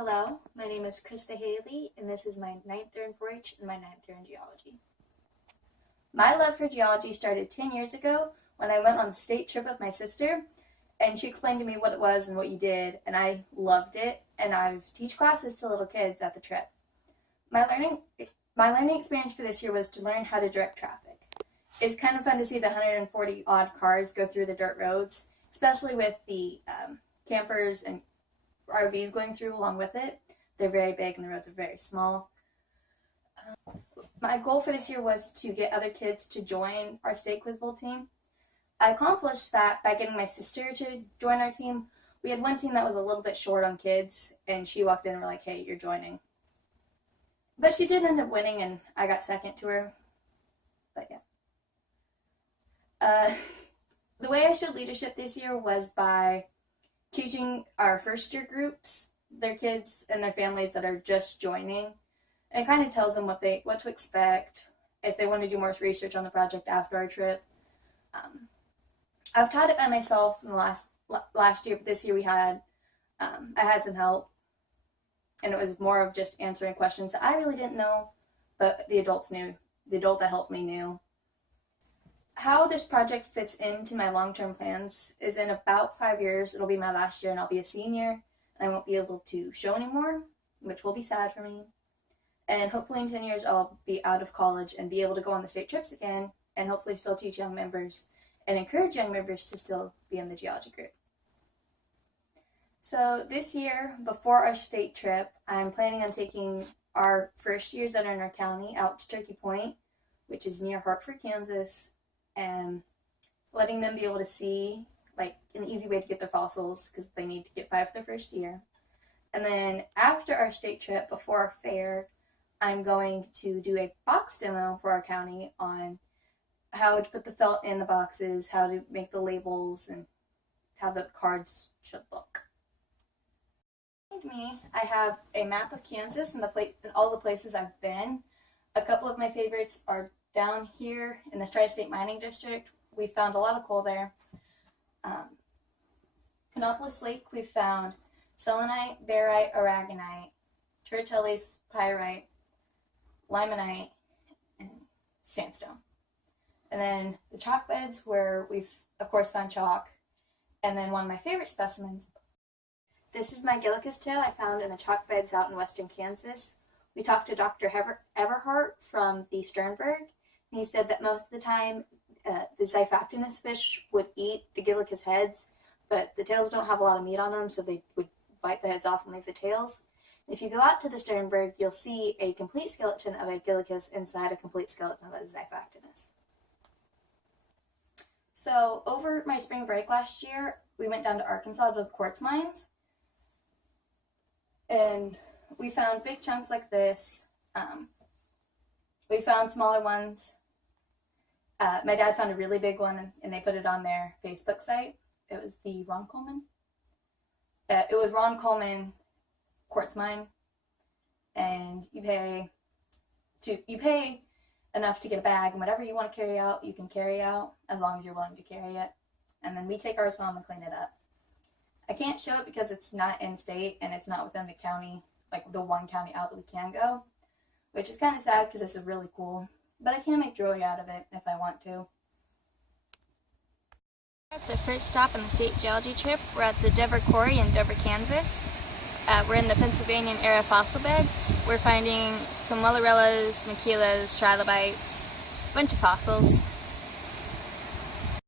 Hello, my name is Krista Haley, and this is my 9th year in 4-H and my 9th year in geology. My love for geology started 10 years ago when I went on a state trip with my sister, and she explained to me what it was and what you did, and I loved it, and I've teach classes to little kids at the trip. My learning experience for this year was to learn how to direct traffic. It's kind of fun to see the 140 odd cars go through the dirt roads, especially with the campers and RVs going through along with it. They're very big and the roads are very small. My goal for this year was to get other kids to join our state quiz bowl team. I accomplished that by getting my sister to join our team. We had one team that was a little bit short on kids, and she walked in and were like, "Hey, you're joining." But she did end up winning, and I got second to her. But yeah. The way I showed leadership this year was by teaching our first year groups, their kids and their families that are just joining, and it kind of tells them what to expect, if they want to do more research on the project after our trip. I've taught it by myself in the last year, but this year I had some help, and it was more of just answering questions that I really didn't know, but the adults knew. The adult that helped me knew. How this project fits into my long-term plans is in about 5 years, it'll be my last year and I'll be a senior, and I won't be able to show anymore, which will be sad for me. And hopefully in 10 years I'll be out of college and be able to go on the state trips again, and hopefully still teach young members and encourage young members to still be in the geology group. So this year, before our state trip, I'm planning on taking our first years that are in our county out to Turkey Point, which is near Hartford, Kansas, and letting them be able to see, like, an easy way to get their fossils, because they need to get 5 their first year. And then after our state trip, before our fair, I'm going to do a box demo for our county on how to put the felt in the boxes, how to make the labels, and how the cards should look. Behind me, I have a map of Kansas and all the places I've been. A couple of my favorites are down here in the Tri-State Mining District. We found a lot of coal there. Canopolis Lake, we found selenite, barite, aragonite, turritellite, pyrite, limonite, and sandstone. And then the chalk beds, where we've of course found chalk. And then one of my favorite specimens. This is my Gillicus tail I found in the chalk beds out in western Kansas. We talked to Dr. Everhart from the Sternberg, and he said that most of the time the Xiphactinus fish would eat the Gillicus heads, but the tails don't have a lot of meat on them, so they would bite the heads off and leave the tails. And if you go out to the Sternberg, you'll see a complete skeleton of a Gillicus inside a complete skeleton of a Xiphactinus. So over my spring break last year, we went down to Arkansas to the quartz mines, and we found big chunks like this. We found smaller ones. My dad found a really big one, and they put it on their Facebook site. It was the Ron Coleman. It was Ron Coleman quartz mine, and you pay enough to get a bag, and whatever you want to carry out, you can carry out, as long as you're willing to carry it. And then we take ours home and clean it up. I can't show it because it's not in state, and it's not within the county, like the one county out that we can go, which is kind of sad because this is really cool. But I can make jewelry out of it if I want to. At the first stop on the state geology trip, we're at the Dover Quarry in Dover, Kansas. We're in the Pennsylvania era fossil beds. We're finding some Wellerellas, Maquilas, trilobites, a bunch of fossils.